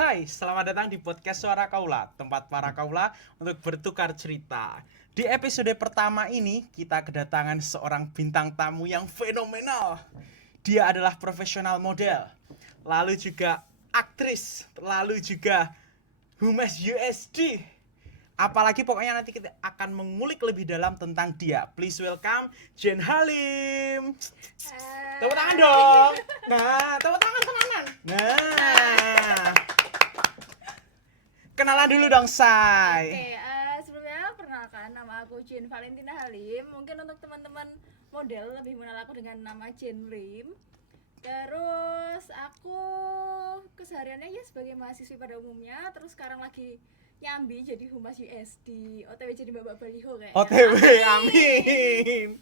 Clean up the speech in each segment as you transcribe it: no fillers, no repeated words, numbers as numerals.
Hai, selamat datang di podcast Suara Kaula, tempat para kaula untuk bertukar cerita. Di episode pertama ini, kita kedatangan seorang bintang tamu yang fenomenal. Dia adalah profesional model, lalu juga aktris, lalu juga humas USD. Apalagi pokoknya nanti kita akan mengulik lebih dalam tentang dia. Please welcome Jen Halim. Tepuk tangan dong. Nah, tepuk tangan teman-teman. Nah. Kenalan dulu dong, Say. Oke, sebelumnya perkenalkan nama aku Jen Valentina Halim. Mungkin untuk teman-teman model lebih mengenal aku dengan nama Jen Lim. Terus aku kesehariannya ya sebagai mahasiswi pada umumnya. Terus sekarang lagi nyambi jadi humas USD, OTW jadi babak baliho kayaknya. OTW, amin.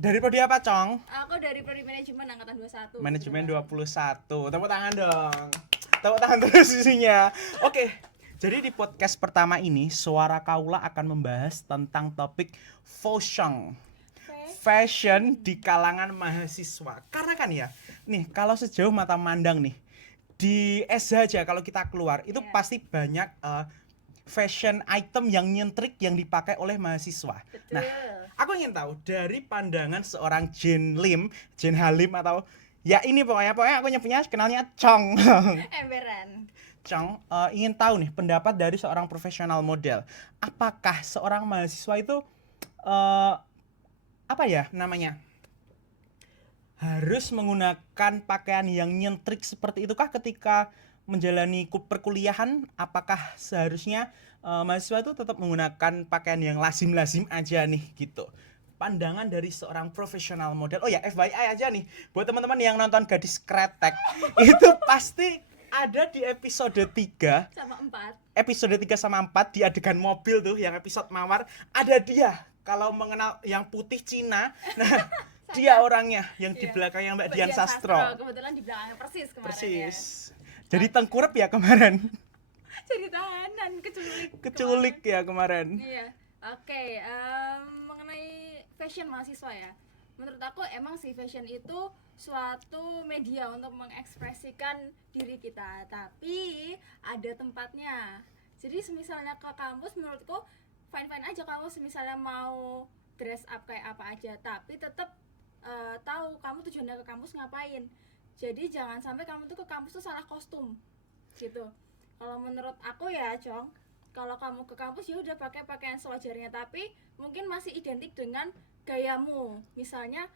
Dari prodi apa, Cong? Aku dari Prodi Manajemen Angkatan 21. Manajemen 21. Tepuk tangan dong. Tepuk tangan terus isinya. Oke. Jadi di podcast pertama ini Suara Kaula akan membahas tentang topik fashion di kalangan mahasiswa. Karena kan ya, nih kalau sejauh mata mandang nih di SH aja kalau kita keluar itu pasti banyak fashion item yang nyentrik yang dipakai oleh mahasiswa. Betul. Nah, aku ingin tahu dari pandangan seorang Jen Halim atau ya ini pokoknya aku nyebutnya kenalnya Cong. Emberan. Cong, ingin tahu nih pendapat dari seorang profesional model. Apakah seorang mahasiswa itu apa ya namanya? Harus menggunakan pakaian yang nyentrik seperti itukah ketika menjalani perkuliahan? Apakah seharusnya mahasiswa itu tetap menggunakan pakaian yang lazim-lazim aja nih gitu? Pandangan dari seorang profesional model. Oh ya, FYI aja nih buat teman-teman yang nonton Gadis Kretek itu pasti ada di episode 3 sama 4. Episode 3 sama 4 di adegan mobil tuh yang episode mawar ada dia. Kalau mengenal yang putih Cina, nah dia orangnya yang di belakangnya Mbak Dian Sastro. Kebetulan di belakangnya persis kemarin. Persis. Jadi tengkurap ya kemarin. Jadi tahanan Keculik ya kemarin. Iya. Oke, mengenai fashion mahasiswa ya. Menurut aku emang sih fashion itu suatu media untuk mengekspresikan diri kita, tapi ada tempatnya. Jadi misalnya ke kampus menurutku fine-fine aja kamu misalnya mau dress up kayak apa aja, tapi tetap tahu kamu tujuannya ke kampus ngapain. Jadi jangan sampai kamu tuh ke kampus tuh salah kostum gitu. Kalau menurut aku ya, Cong, kalau kamu ke kampus ya udah pakai pakaian sewajarnya, tapi mungkin masih identik dengan gayamu. Misalnya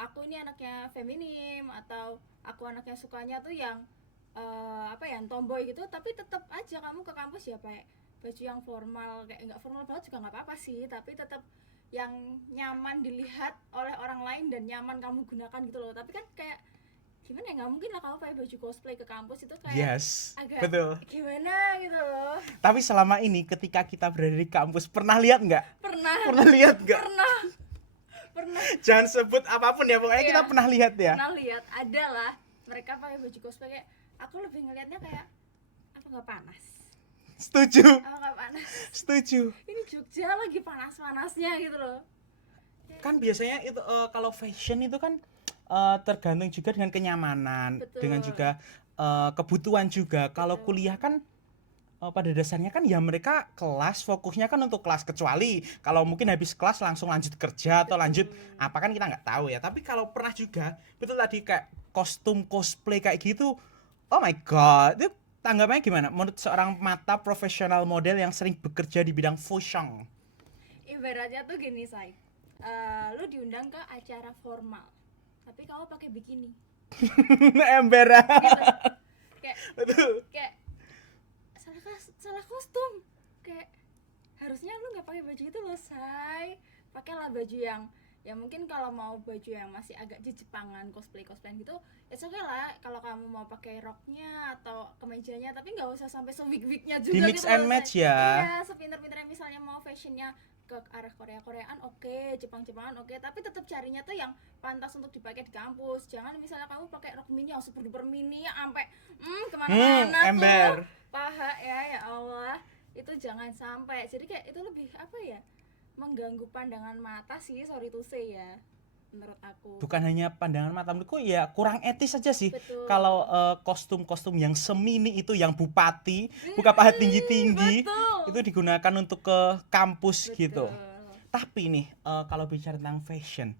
aku ini anaknya feminim atau aku anaknya sukanya tuh yang yang tomboy gitu, tapi tetap aja kamu ke kampus ya pakai baju yang formal, kayak nggak formal banget juga nggak apa-apa sih, tapi tetap yang nyaman dilihat oleh orang lain dan nyaman kamu gunakan gitu loh. Tapi kan kayak gimana ya, nggak mungkin lah kamu pakai baju cosplay ke kampus, itu kayak agak betul. Gimana gitu loh. Tapi selama ini ketika kita berada di kampus pernah lihat nggak? Pernah Lihat nggak? Pernah. Jangan sebut apapun ya, pokoknya kita pernah lihat ya. Pernah lihat, ada lah mereka pakai baju cosplay, kayak aku lebih ngelihatnya kayak apa nggak panas. Setuju. Apa nggak panas? Setuju. Ini Jogja lagi panas-panasnya gitu loh. Kan biasanya itu kalau fashion itu kan tergantung juga dengan kenyamanan. Betul. Dengan juga kebutuhan juga. Kalau kuliah kan pada dasarnya kan ya mereka kelas fokusnya kan untuk kelas, kecuali kalau mungkin habis kelas langsung lanjut kerja atau lanjut apa kan kita nggak tahu ya. Tapi kalau pernah juga betul tadi kayak kostum cosplay kayak gitu, oh my god, itu tanggapannya gimana menurut seorang mata profesional model yang sering bekerja di bidang fashion? Ibaratnya tuh gini, Say, lu diundang ke acara formal tapi kamu pakai bikini Ember. gitu. Kayak Betul. kayak salah kostum. Kayak harusnya lu nggak pakai baju itu loh, Say. Pakailah baju yang ya mungkin kalau mau baju yang masih agak Jepangan, cosplay gitu, it's okay lah kalau kamu mau pakai roknya atau kemejanya, tapi nggak usah sampai sewig-wignya juga Di mix gitu and loh, match Say. ya. Iya, sepinter-pinternya misalnya mau fashionnya ke arah Koreaan oke, Jepangan oke, tapi tetap carinya tuh yang pantas untuk dipakai di kampus. Jangan misalnya kamu pakai rok mini yang super duper mini sampai kemana-mana ember. tuh paha ya Allah, itu jangan sampai. Jadi kayak itu lebih apa ya, mengganggu pandangan mata sih, sorry to say ya. menurut aku. Bukan hanya pandangan mata, menurutku ya kurang etis aja sih. Betul. Kalau kostum-kostum yang semini itu, yang bupati buka pahat tinggi-tinggi Betul. itu digunakan untuk ke kampus gitu. Betul. Tapi nih kalau bicara tentang fashion,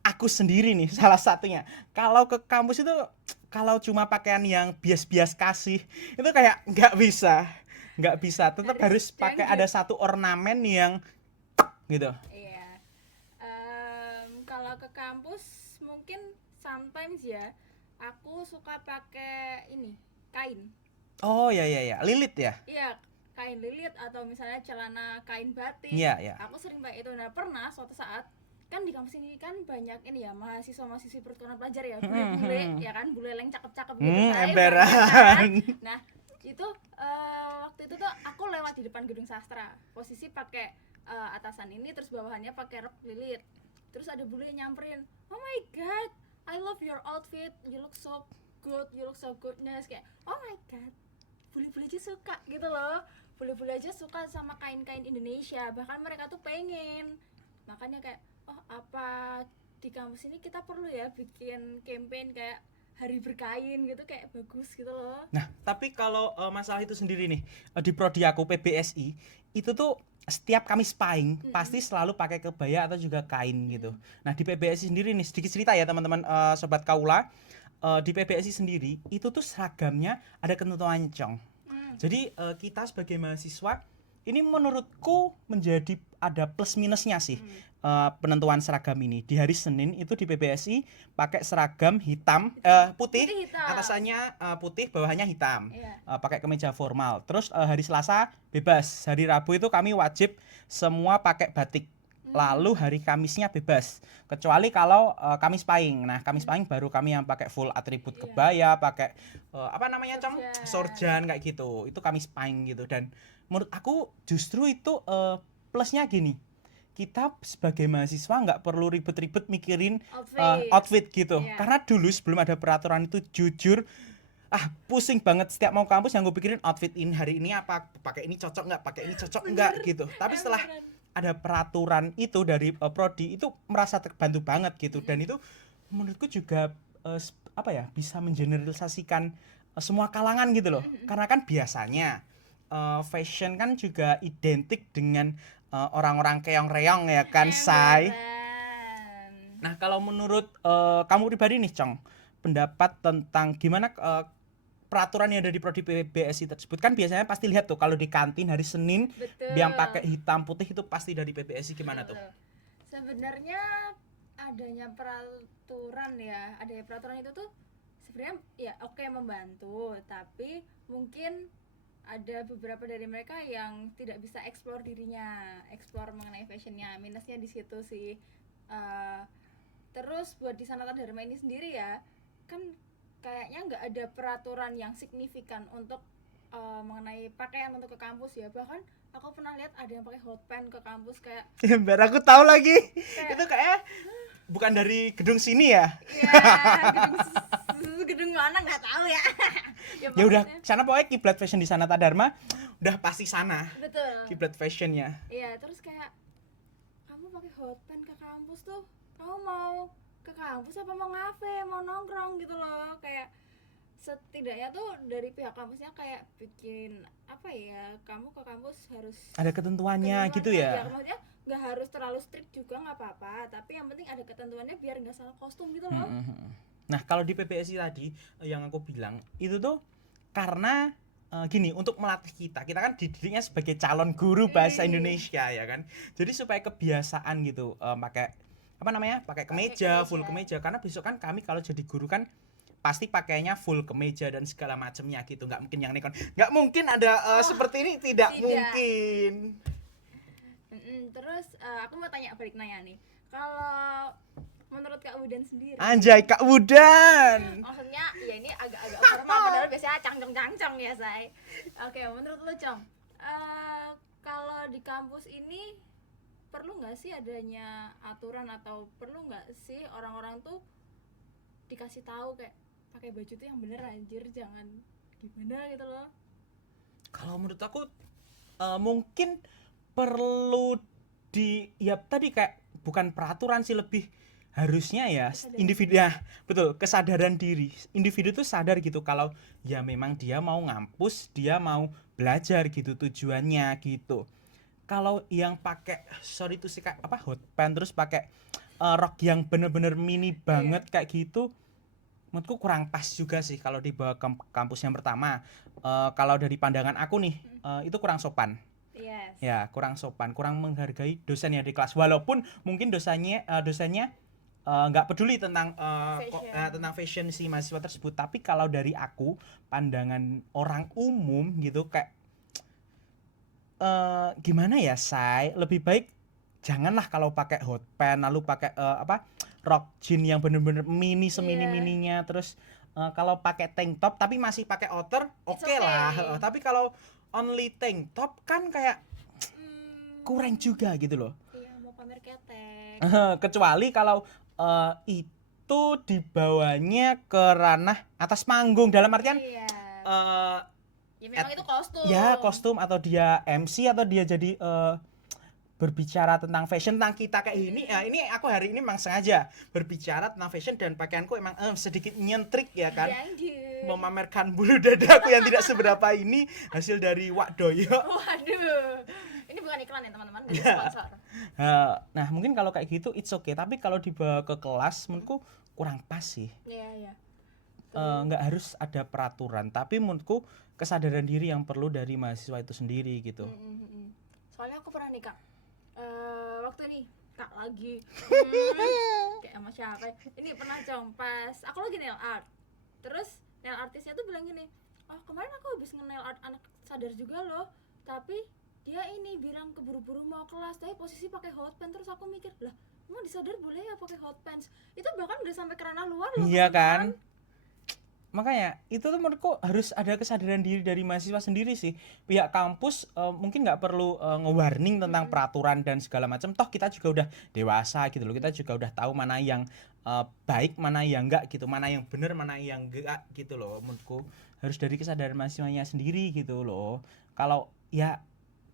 aku sendiri nih salah satunya kalau ke kampus itu, kalau cuma pakaian yang bias-bias kasih itu kayak nggak bisa, tetap harus pakai ada satu ornamen yang gitu. Iya. Kalau ke kampus mungkin sometimes ya aku suka pakai ini kain. Oh ya, lilit ya. Iya, kain lilit atau misalnya celana kain batik. Iya. Aku sering pakai itu. Nah, pernah suatu saat kan di kampus ini kan banyak ini ya mahasiswa-mahasiswi pertukaran pelajar ya, bule-bule ya kan, bule yang cakep-cakep gitu. Emberan. Kan. Nah, itu waktu itu tuh aku lewat di depan gedung sastra. Posisi pakai atasan ini terus bawahannya pakai rok lilit. Terus ada bule yang nyamperin, "Oh my god, I love your outfit. You look so good. You look so goodness." Kayak, "Oh my god." Bule-bule aja suka gitu loh. Bule-bule aja suka sama kain-kain Indonesia. Bahkan mereka tuh pengen. Makanya kayak, oh apa di kampus ini kita perlu ya bikin campaign kayak hari berkain gitu, kayak bagus gitu loh. Nah, tapi kalau masalah itu sendiri nih, di prodi aku PBSI itu tuh setiap Kamis Pahing pasti selalu pakai kebaya atau juga kain gitu. Nah, di PBSI sendiri nih sedikit cerita ya teman-teman, sobat Kaula. Di PBSI sendiri itu tuh seragamnya ada ketentuannya, Cong. Jadi kita sebagai mahasiswa ini menurutku menjadi ada plus minusnya sih. Penentuan seragam ini di hari Senin itu di PBSI pakai seragam hitam, putih hitam. atasannya putih, bawahannya hitam. Iya. Pakai kemeja formal. Terus hari Selasa bebas. Hari Rabu itu kami wajib semua pakai batik. Lalu hari Kamisnya bebas. Kecuali kalau Kamis Pahing. Nah, Kamis Pahing baru kami yang pakai full atribut kebaya, pakai apa namanya, Cong? Sorjan kayak gitu. Itu Kamis Pahing gitu. Dan menurut aku justru itu plusnya gini. Kita sebagai mahasiswa nggak perlu ribet-ribet mikirin outfit gitu. Iya. Karena dulu sebelum ada peraturan itu jujur pusing banget setiap mau kampus yang gue pikirin outfit ini hari ini apa, pakai ini cocok nggak, pakai ini cocok nggak gitu. Tapi setelah ada peraturan itu dari prodi itu merasa terbantu banget gitu. Dan itu menurutku juga bisa mengeneralisasikan semua kalangan gitu loh. Karena kan biasanya fashion kan juga identik dengan orang-orang keong-reong ya kan, Say. Nah, kalau menurut kamu pribadi nih, Cong, pendapat tentang gimana peraturan yang ada di prodi PBSI tersebut, kan biasanya pasti lihat tuh kalau di kantin hari Senin. Betul. Yang pakai hitam putih itu pasti dari PBSI, gimana tuh? Sebenarnya adanya peraturan itu tuh sebenarnya ya oke, membantu, tapi mungkin ada beberapa dari mereka yang tidak bisa explore dirinya, explore mengenai fashionnya. Minusnya di situ sih. Terus buat di Sanata Dharma ini sendiri ya, kan kayaknya nggak ada peraturan yang signifikan untuk mengenai pakaian untuk ke kampus ya. Bahkan aku pernah lihat ada yang pakai hot pants ke kampus kayak. Biar aku tahu lagi. Itu kayak bukan dari gedung sini ya? Iya, gedung mana nggak tahu ya. Ya udah, sana pokoknya kiblat fashion di Sanata Dharma udah pasti sana. Betul. Kiblat fashionnya. Iya, terus kayak kamu pakai hot pants ke kampus tuh, kamu mau ke kampus apa mau ngafe, mau nongkrong gitu loh. Kayak setidaknya tuh dari pihak kampusnya kayak bikin apa ya, kamu ke kampus harus ada ketentuannya gitu ya. Maksudnya nggak harus terlalu strict juga, nggak apa-apa, tapi yang penting ada ketentuannya biar nggak salah kostum gitu loh. Nah, kalau di PBSI tadi yang aku bilang itu tuh karena gini, untuk melatih kita kan dididiknya sebagai calon guru bahasa Indonesia ya kan. Jadi supaya kebiasaan gitu pakai pakai kemeja, full kemeja. Karena besok kan kami kalau jadi guru kan pasti pakainya full kemeja dan segala macamnya gitu. Nggak mungkin yang nekon, nggak mungkin ada seperti ini, tidak mungkin. Terus aku mau balik nanya nih, kalau menurut Kak Wudan sendiri, anjay Kak Wudan, maksudnya ya ini agak-agak formal padahal biasanya cangcong ya, Say. Oke, menurut lo, Cong, kalau di kampus ini perlu nggak sih adanya aturan, atau perlu nggak sih orang-orang tuh dikasih tahu kayak pakai baju tuh yang bener, anjir, jangan gimana gitu loh? Kalau menurut aku mungkin perlu tadi kayak bukan peraturan sih, lebih harusnya ya Kesadaran individu ya betul, kesadaran diri individu tuh sadar gitu kalau ya memang dia mau ngampus, dia mau belajar gitu tujuannya gitu. Kalau yang pakai sorry itu sih kayak apa hot pants terus pakai rok yang bener-bener mini Iya. banget kayak gitu, menurutku kurang pas juga sih kalau dibawa ke kampus yang pertama. Kalau dari pandangan aku nih, itu kurang sopan. Yes. Ya, kurang sopan, kurang menghargai dosen yang di kelas. Walaupun mungkin dosennya nggak peduli tentang Fashion. tentang fashion si mahasiswa tersebut, tapi kalau dari aku, pandangan orang umum gitu kayak gimana ya, Say? Lebih baik janganlah kalau pakai hot pants lalu pakai apa? Rok jean yang bener-bener mini Iya. semini-mininya terus kalau pakai tank top tapi masih pakai outer, It's oke lah. okay. Tapi kalau only tank top kan kayak kurang Hmm, juga gitu loh. iya mau pamer ketek. Kecuali kalau itu dibawanya ke ranah atas panggung dalam artian Iya. eh Ya memang itu kostum. ya kostum atau dia MC atau dia jadi berbicara tentang fashion tentang kita kayak ini ya, ini aku hari ini memang sengaja berbicara tentang fashion dan pakaianku emang sedikit nyentrik ya kan, Dangdut. memamerkan bulu dadaku yang tidak seberapa ini hasil dari Wak Doyo. Waduh. Ini bukan iklan ya teman-teman, dari Ya. sponsor. Nah mungkin kalau kayak gitu it's okay, tapi kalau dibawa ke kelas menurutku kurang pas sih. Iya, iya. Nggak harus ada peraturan, tapi menurutku kesadaran diri yang perlu dari mahasiswa itu sendiri gitu. Soalnya aku pernah nih, Kak. Waktu nih, Kak lagi. Kayak sama siapa ya? Ini pernah Cong, pas aku lagi nail art. Terus nail artisnya tuh bilang gini, "Oh, kemarin aku habis nge-nail art anak sadar juga loh. Tapi dia ini bilang keburu-buru mau kelas, tapi posisi pakai hot pants." Terus aku mikir, "Lah, emang di sadar boleh ya pakai hot pants?" Itu bahkan udah sampai ke ranah luar loh, Iya teman-teman. kan? Makanya itu tuh menurutku harus ada kesadaran diri dari mahasiswa sendiri sih. Pihak kampus mungkin nggak perlu nge-warning tentang peraturan dan segala macam. Toh kita juga udah dewasa gitu loh. Kita juga udah tahu mana yang baik, mana yang enggak gitu. Mana yang benar, mana yang enggak gitu loh. Menurutku harus dari kesadaran mahasiswanya sendiri gitu loh. Kalau ya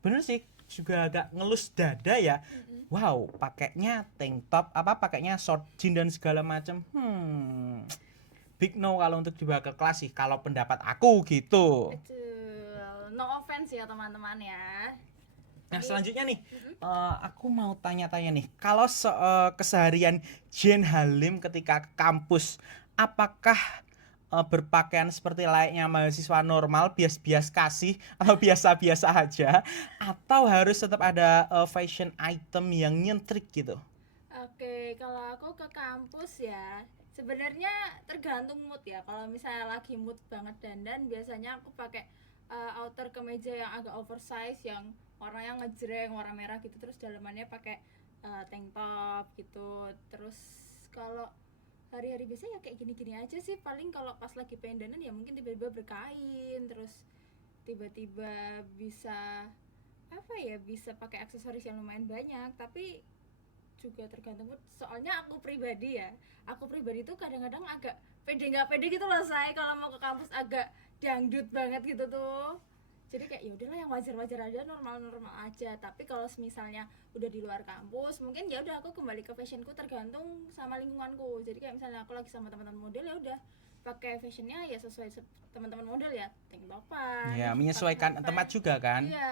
bener sih juga agak ngelus dada ya. Wow, pakainya tank top apa pakainya short jean dan segala macam. Big no kalau untuk dibawa ke kelas sih kalau pendapat aku gitu. Betul. No offense ya teman-teman ya. Nah selanjutnya nih aku mau tanya-tanya nih, kalau keseharian Jen Halim ketika ke kampus, apakah berpakaian seperti layaknya mahasiswa normal, bias-bias kasih atau biasa-biasa aja, atau harus tetap ada fashion item yang nyentrik gitu? Oke, kalau aku ke kampus ya, sebenarnya tergantung mood ya. Kalau misalnya lagi mood banget dandan, biasanya aku pakai outer kemeja yang agak oversize, yang warnanya ngejreng, warna merah gitu. Terus dalamannya pakai tank top gitu. Terus kalau hari-hari biasa ya kayak gini-gini aja sih. Paling kalau pas lagi pengen dandan ya mungkin tiba-tiba berkain, terus tiba-tiba bisa apa ya, bisa pakai aksesoris yang lumayan banyak. Tapi juga tergantung mood. Soalnya aku pribadi tuh kadang-kadang agak pede nggak pede gitu loh, saya kalau mau ke kampus agak dangdut banget gitu tuh. Jadi kayak ya udahlah yang wajar-wajar aja, normal-normal aja. Tapi kalau misalnya udah di luar kampus, mungkin ya udah aku kembali ke fashionku tergantung sama lingkunganku. Jadi kayak misalnya aku lagi sama teman-teman model, ya udah pakai fashionnya ya sesuai teman-teman model ya, tank topan, Ya pakai menyesuaikan hot tempat pants. juga kan. Iya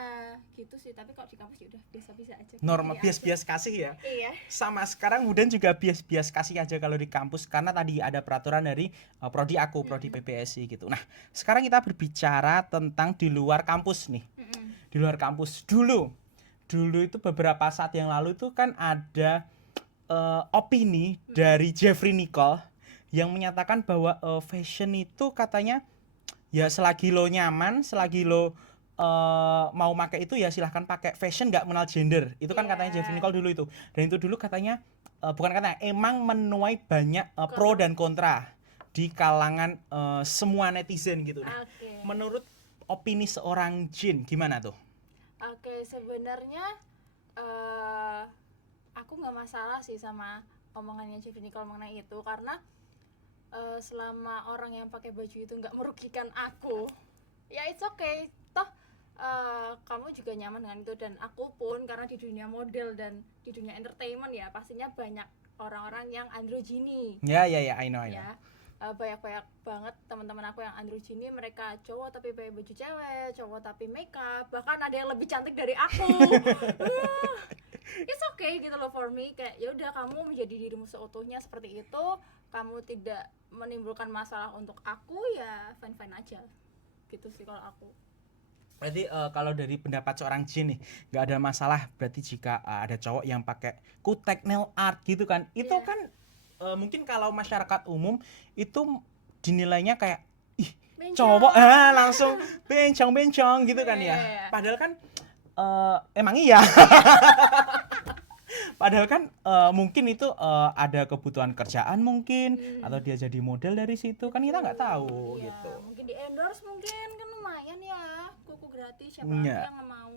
gitu sih. Tapi kalau di kampus ya udah biasa-biasa aja, Normal gini-gini aja. bias-bias kasih ya. Iya. Sama sekarang Hudan juga bias-bias kasih aja kalau di kampus karena tadi ada peraturan dari prodi aku, prodi PPSI gitu. Nah, sekarang kita berbicara tentang di luar kampus nih. Di luar kampus dulu. Dulu itu beberapa saat yang lalu itu kan ada opini dari Jeffrey Nicole yang menyatakan bahwa fashion itu katanya ya selagi lo nyaman, selagi lo mau pakai itu ya silahkan pakai, fashion nggak mengenal gender, itu kan katanya Jeffrey Nicole dulu itu. Dan itu dulu katanya bukan katanya, emang menuai banyak pro dan kontra di kalangan semua netizen gitu. Nah, Oke. menurut opini seorang Jin gimana tuh? Oke, sebenarnya aku nggak masalah sih sama omongannya Jeffrey Nicole mengenai itu, karena selama orang yang pakai baju itu nggak merugikan aku, ya it's okay. Toh kamu juga nyaman dengan itu, dan aku pun karena di dunia model dan di dunia entertainment ya pastinya banyak orang-orang yang androgyni. Ya, I know. Ya, banyak banget teman-teman aku yang androgyni, mereka cowok tapi pakai baju cewek, cowok tapi makeup, bahkan ada yang lebih cantik dari aku. It's okay gitu loh for me, kayak ya udah kamu menjadi dirimu seutuhnya seperti itu, kamu tidak menimbulkan masalah untuk aku, ya fine aja gitu sih kalau aku. Berarti kalau dari pendapat seorang Jin nih, nggak ada masalah berarti jika ada cowok yang pakai kutek nail art gitu kan. Itu Iya. kan mungkin kalau masyarakat umum itu dinilainya kayak ih, Bencong. cowok langsung bencong gitu kan ya. Iya. Padahal kan emang iya. Padahal kan mungkin itu ada kebutuhan kerjaan mungkin atau dia jadi model dari situ kan kita nggak tahu Iya, gitu. mungkin di endorse, mungkin kan lumayan ya, kuku gratis, siapa Iya. lagi yang nggak mau.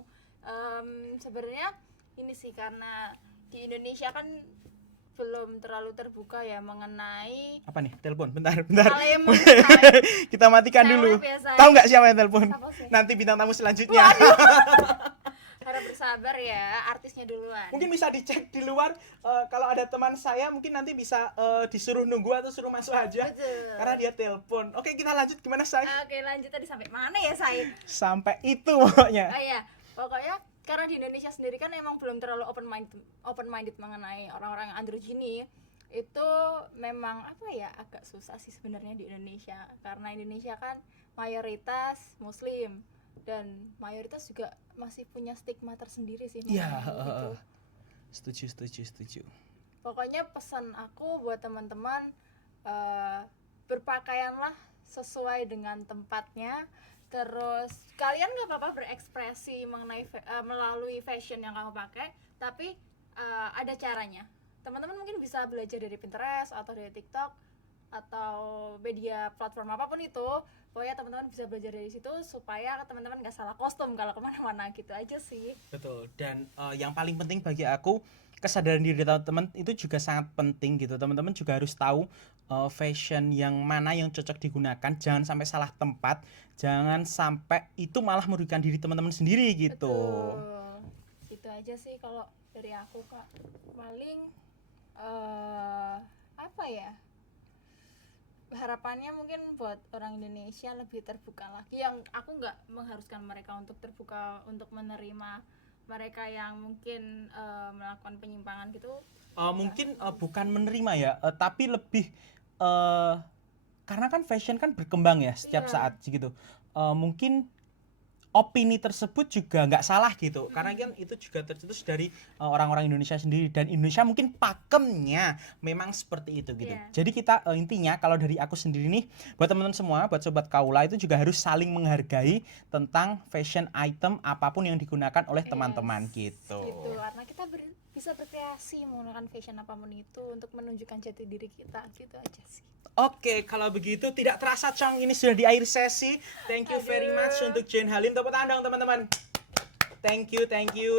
Sebenarnya ini sih karena di Indonesia kan belum terlalu terbuka ya mengenai Apa nih? Telepon, bentar. kalian Kita matikan dulu. biasanya. Tahu nggak siapa yang telepon? Siapa sih? Nanti bintang tamu selanjutnya. Harap bersabar ya, artisnya duluan. Mungkin bisa dicek di luar kalau ada teman saya mungkin nanti bisa disuruh nunggu atau suruh masuk aja. Betul. Karena dia telepon. Oke, kita lanjut gimana saya? Oke, lanjut tadi sampai mana ya saya? Sampai itu pokoknya. Oh iya, pokoknya karena di Indonesia sendiri kan emang belum terlalu open minded mengenai orang-orang yang androgyni. Itu memang apa ya, agak susah sih sebenarnya di Indonesia, karena Indonesia kan mayoritas muslim dan mayoritas juga masih punya stigma tersendiri sih Iya, mengenai itu. setuju. Pokoknya pesan aku buat teman-teman, berpakaianlah sesuai dengan tempatnya. Terus kalian nggak apa-apa berekspresi mengenai melalui fashion yang kamu pakai, tapi ada caranya. Teman-teman mungkin bisa belajar dari Pinterest atau dari TikTok atau media platform apapun itu. Pokoknya teman-teman bisa belajar dari situ supaya teman-teman nggak salah kostum kalau kemana-mana, gitu aja sih. Betul. Dan yang paling penting bagi aku, kesadaran diri teman-teman itu juga sangat penting gitu. Teman-teman juga harus tahu fashion yang mana yang cocok digunakan. Jangan sampai salah tempat. Jangan sampai itu malah merugikan diri teman-teman sendiri gitu. Betul. Itu aja sih kalau dari aku, Kak. Paling apa ya? Harapannya mungkin buat orang Indonesia lebih terbuka lagi. Yang aku nggak mengharuskan mereka untuk terbuka untuk menerima mereka yang mungkin melakukan penyimpangan gitu. Mungkin bukan menerima ya, tapi lebih karena kan fashion kan berkembang ya setiap Iya. saat gitu. Mungkin opini tersebut juga nggak salah gitu, karena kan itu juga tercetus dari orang-orang Indonesia sendiri, dan Indonesia mungkin pakemnya memang seperti itu gitu. Iya. Jadi kita intinya kalau dari aku sendiri nih, buat teman-teman semua, buat sobat Kaula itu juga harus saling menghargai tentang fashion item apapun yang digunakan oleh teman-teman gitu. Gitu, karena kita bisa berkreasi menggunakan fashion apapun itu untuk menunjukkan jati diri kita, gitu aja sih. Oke, kalau begitu tidak terasa Cong, ini sudah di akhir sesi. Thank you very much untuk Jane Halim. Tepuk tangan dong teman-teman. Thank you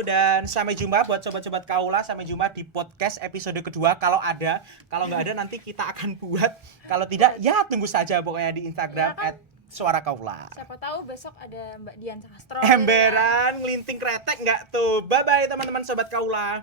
dan sampai jumpa buat sobat-sobat Kaula. Sampai jumpa di podcast episode kedua kalau ada. Kalau nggak ada nanti kita akan buat. Kalau tidak ya tunggu saja pokoknya di Instagram Ya kan? @suarakaula. Siapa tahu besok ada Mbak Dian Sastro. Emberan, ngelinting kretek nggak tuh. Bye bye teman-teman sobat Kaula.